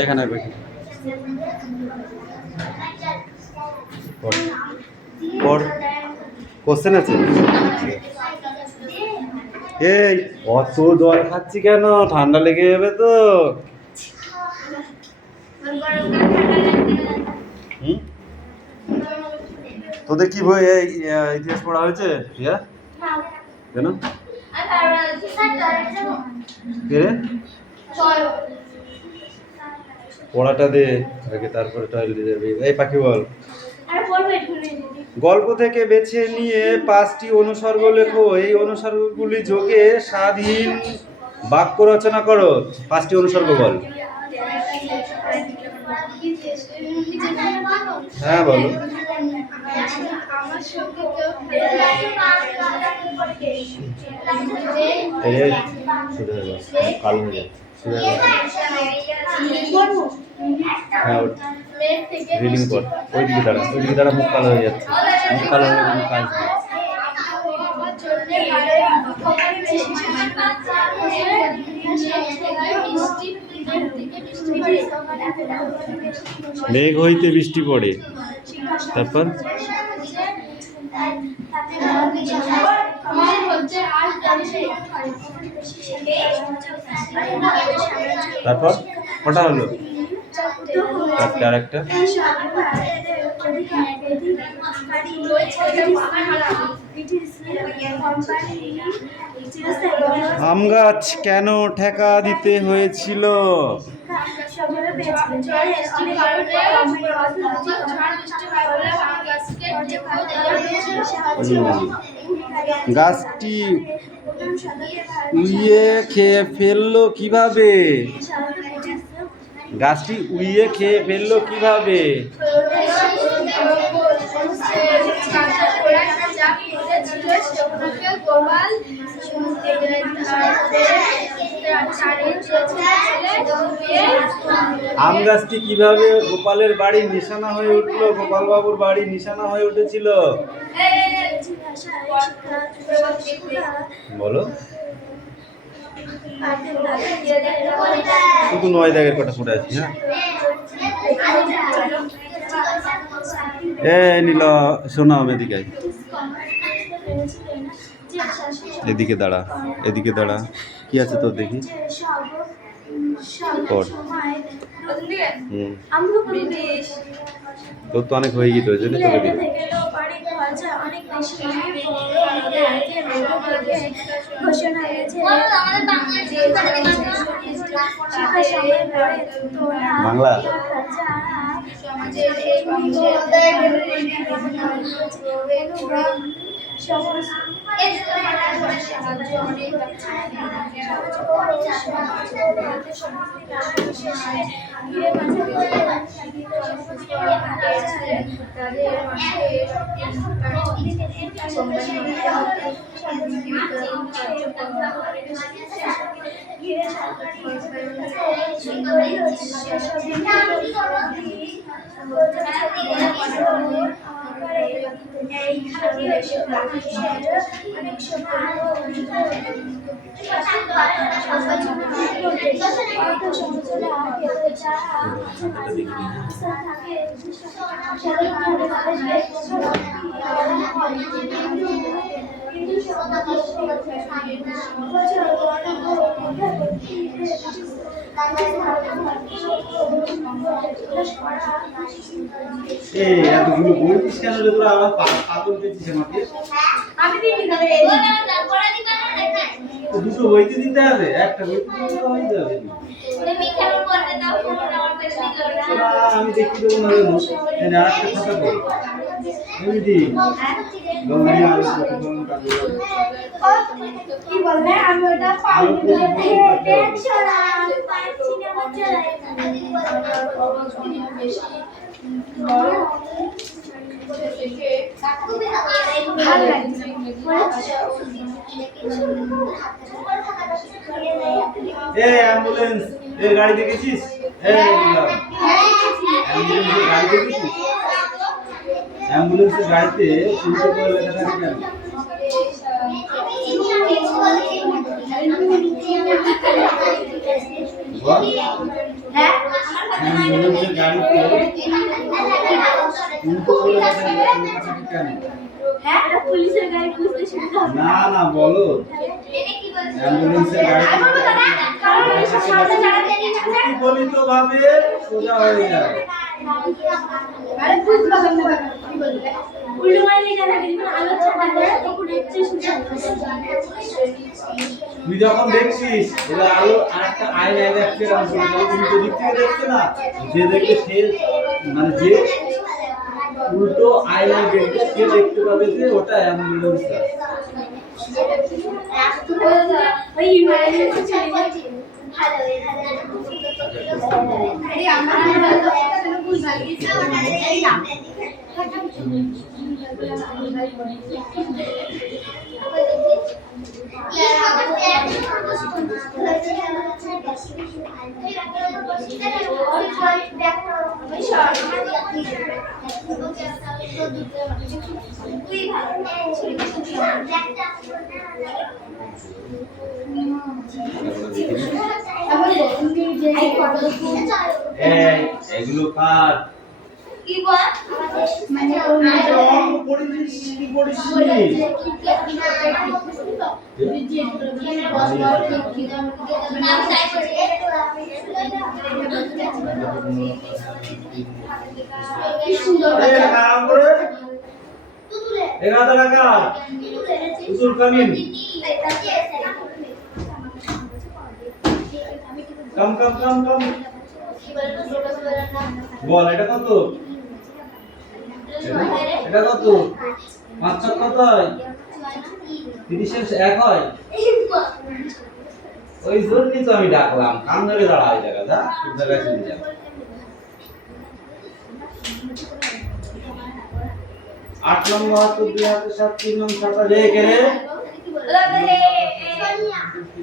এখানে পড় কোশ্চেন আছে। এই অত জল খাচ্ছি কেন? ঠান্ডা লেগে যাবে তো। তোদের কি বই ইতিহাস পড়া হয়েছে? কেন পড়াটা দে আগে, তারপরে টয়লেটে যাবি। এই পাখি বল। গল্প থেকে বেছে নিয়ে 5টি অনুসর্গ লেখো। এই অনুসর্গগুলি যোগে স্বাধীন বাক্য রচনা করো। 5টি অনুসর্গ বল। হ্যাঁ বলো। কালো হয়ে যাচ্ছে। হ্যাঁ রিডিং কর। ওইদিকে দাঁড়া, মুখ কালো হয়ে যাচ্ছে। মুখ কালো হলে কোনো কাজ নেই। মেঘ হইতে বৃষ্টি পড়ে। তারপর তারপর কটা হলো? আর একটা আম গাছ কেন ঠেকা দিতে হয়েছিল? গাছটি উইয়ে খেয়ে ফেললো কিভাবে? গাছটি উইয়ে খেয়ে ফেললো কিভাবে? আম গাছটি কিভাবে গোপালের বাড়ির নিশানা হয়ে উঠলো? গোপাল বাবুর বাড়ির নিশানা হয়ে উঠেছিল। বলো। শুধু 9 দাগের কটা পড়ে আছি। হ্যাঁ নীল শোনা, এদিকে এদিকে দাঁড়া, এদিকে দাঁড়া। কি আছে তোর দেখি? তোর তো অনেক হয়ে গিয়েছে, ওই জন্য তোকে দিই। বাংলা এতগুলো বলছিস কেন রে তোরা? আবার পাগল পেয়েছিস আমাকে। দুটো বইতে দিতে হবে, একটা বইতে দিতে হয়ে যাবে। আমি দেখি দেবো না, আরেকটা খাতা কর এমনি কি বললে? আমি ওটা পাইনি। অ্যাম্বুলেন্স এর গাড়ি দেখেছিস? অ্যাম্বুলেন্সের গাড়িতে উল্টো করে লেখা থাকে কেন? কেন? হ্যাঁ, এটা পুলিশের গাড়ি বুঝতে সুবিধা হবে। না না বলো, এটা কি বলছো? অ্যাম্বুলেন্সের গাড়ি আমি বলবো না, কারণ পুলিশের সামনে দাঁড়াতে নেই আছে। প্রতিফলিত ভাবে সোজা হয়ে যায়। আরে বুঝবা কেমনে কি বলবে? উল্টো মাইলে লেখা থাকে যখন আলো ছাটা করে তখন একটু সুবিধা হবে। তুই যখন দেখছিস এবার আলো আরেকটা আয়নায় দেখছে এরকম করে, তুমি তো দিক থেকে দেখছে না, যে দেখবে সে মানে যে উল্টো আয়নায় দেখবে সে দেখতে পাবে যে ওটা অ্যাম্বুলেন্স। ওই ইমার্জেন্সি চলে যাচ্ছে। ভালো আরে আমরা বুঝবা কিছু এই না এগুলো কার? কি বল মানে অঙ্ক পড়িস কি পড়িস টাকা উসুল কামিন কম কম কম কম বল এটা কত? এটা কত? 5 ছক কত হয়? 30 এর 1 হয়। ওই জন্যই তো আমি ডাকলাম, কান ধরে দাঁড়া এই জায়গা যা, এই জায়গায় চলে যা। 8 নম্বর হাত 2 হাতে 7 3 নম্বর 7 রে কে রে?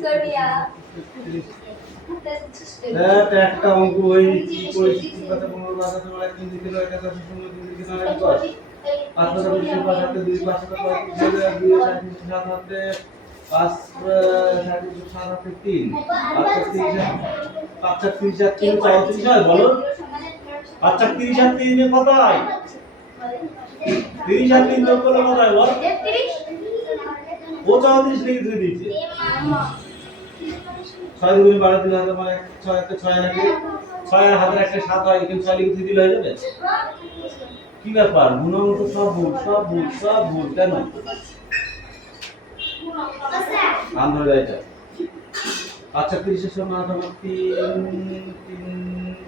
সোনিয়া একটা অঙ্ক ওই কি পরিস্থিতি কথা 15 বাজা তোমার 3 দিকে লয় কথা 0 3 দিকে লয় 10 5 কথা 20 5 হাতে 2 5 হাতে 2 7 হাতে 5 7 হাতে 3 5 30 3 34 হয় বলো। 5 30 আর 3 এ কত হয়? 30 আর 3 যোগ করলে কত হয় বল? 33 ও 34 লিখে দিয়ে দিয়েছে। 6 দুগুণ 12 দিলে হাতে মানে 6 হাতে 6 নাকি 6 আর হাতের একটা 7 হয়, কিন্তু 6 লিখে দিলে হয়ে যাবে। কি ব্যাপার, গুণন তো সব ভুল কেন? নাম ধরে যাইটা। আচ্ছা 30 এর সমান হবে 3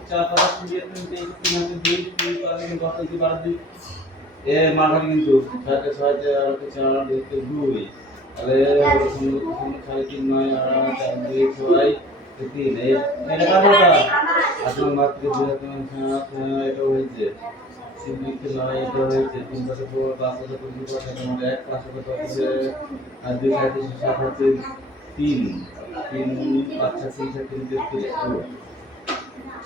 4 5 3 3 3 হাতে 2 2 5 10 12 2 এ মান হবে কিন্তু 6 তে 6 তে আর 4 তে 2 তাহলে 6 3 9 আর 4 2 6 3 এটা কারণটা আসল মাত্র 2 হাতে 7 এটা হয়েছে 3 দিকে 9 এটা হয়েছে 3 পাশে 4 5 হাতে 2 পাশে আমাদের 1 পাশে কত আছে আর 2 হাতে 7 হাতে 3 5 6 3 3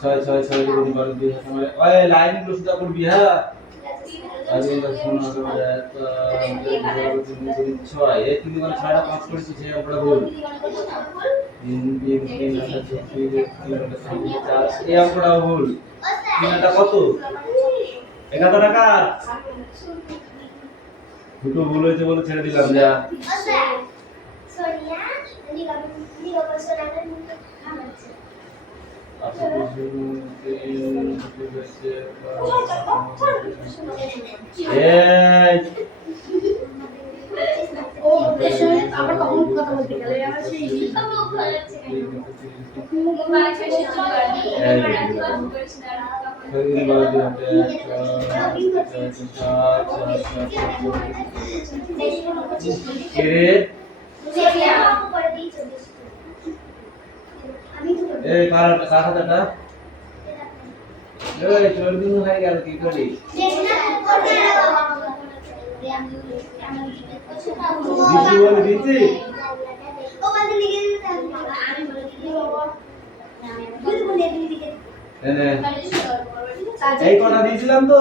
6 6 6 গুণ 12 2 হাতে মানে ওই লাইনগুলো সুদা করবি হ্যাঁ। আজকে শোনা তোমার একটা 6 এই 3 মানে 6টা 5 করেছি সে আমরা বল 3 3 3 আছে 3 4 এই অঙ্কটা ভুল। 3টা কত? 11 টাকা। দুটো ভুল হয়েছে বলে ছেড়ে দিলাম যা। সোনিয়া নিগা সোনাটা খামাচ্ছে। আবার কখন কথা বলতে গেলে আমার সেই এই কাটাটা এই তোর দিন হয়ে গেল কি করি দিছি বলে দিছি ও বলে লিখে দিতে আমি বলে দিতে এনে এই কথা দিয়েছিলাম তো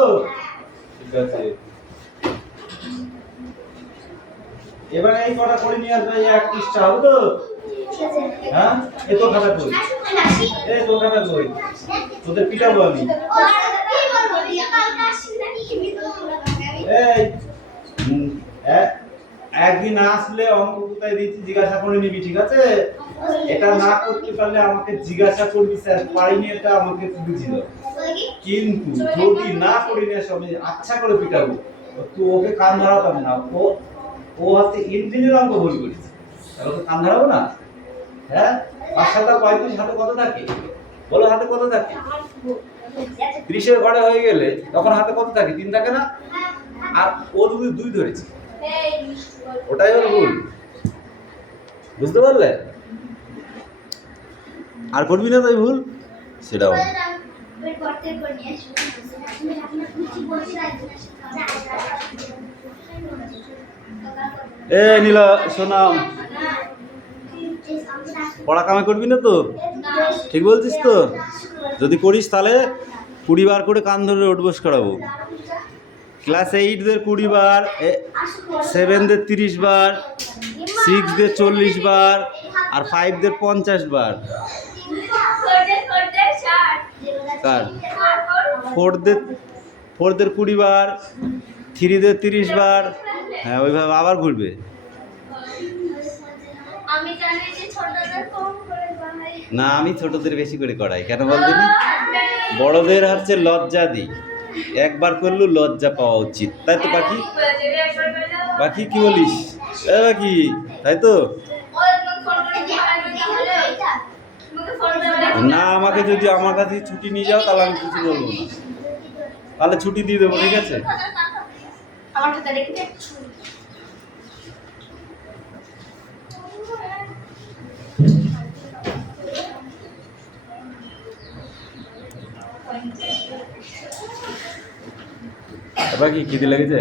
ঠিক আছে এবার এই কথা করে নিয়ে আসবে 1 পৃষ্ঠা হবে তো হ্যাঁ এই তো খাতা কই এই তো খাতা কই তোদের পিটাবো আমি এই একদিন আসলে অঙ্ক কোথায় দিয়েছি জিজ্ঞাসা করে নিবি, ঠিক আছে? এটা না করতে পারলে আমাকে জিজ্ঞাসা করবি, স্যার পারিনি এটা আমাকে বুঝিয়ে দাও। কিন্তু যদি না করি না আমি আচ্ছা করে পিটাবো। তো ওকে কান ধরাতে হবে না, ও হচ্ছে ইঞ্জিনিয়ার অঙ্ক ভুল করেছে, তাহলে ওকে কান ধরাবো না? হ্যাঁ, ৫-৭-৩৫ হাতে কত থাকে বলো? হাতে কত থাকে? ৩০-এর ঘরে হয়ে গেলে তখন হাতে কত থাকে? ৩ থাকে না? আর ও যদি 2 ধরেছে, ওটাই হলো ভুল। বুঝতে পারলে? আর করবি না তাই ভুল, সেটাও এ নীল সোনা, পড়া কামে করবি না তো? ঠিক বলছিস তো? যদি করিস তাহলে 20 বার করে কান ধরে উঠবোস করাবো। ক্লাস 8দের 20 বার, 7দের 30 বার, 6দের 40 বার, আর 5দের 50 বার। কার? 4দের 20 বার, 3দের 30 বার। হ্যাঁ, ওইভাবে আবার ঘুরবে। না, আমি ছোটদের বেশি করে করাই, কেন বলতেনি? বড়দের হচ্ছে লজ্জা দিই, একবার করলেও লজ্জা পাওয়া উচিত, তাই তো পাখি? পাখি কি বলিস? পাখি, তাই তো? না, আমাকে যদি আমার কাছে ছুটি নিয়ে যাও তাহলে আমি কিছু বলবো না, তাহলে ছুটি দিয়ে দেবো, ঠিক আছে? এবার কি খিদে লেগেছে?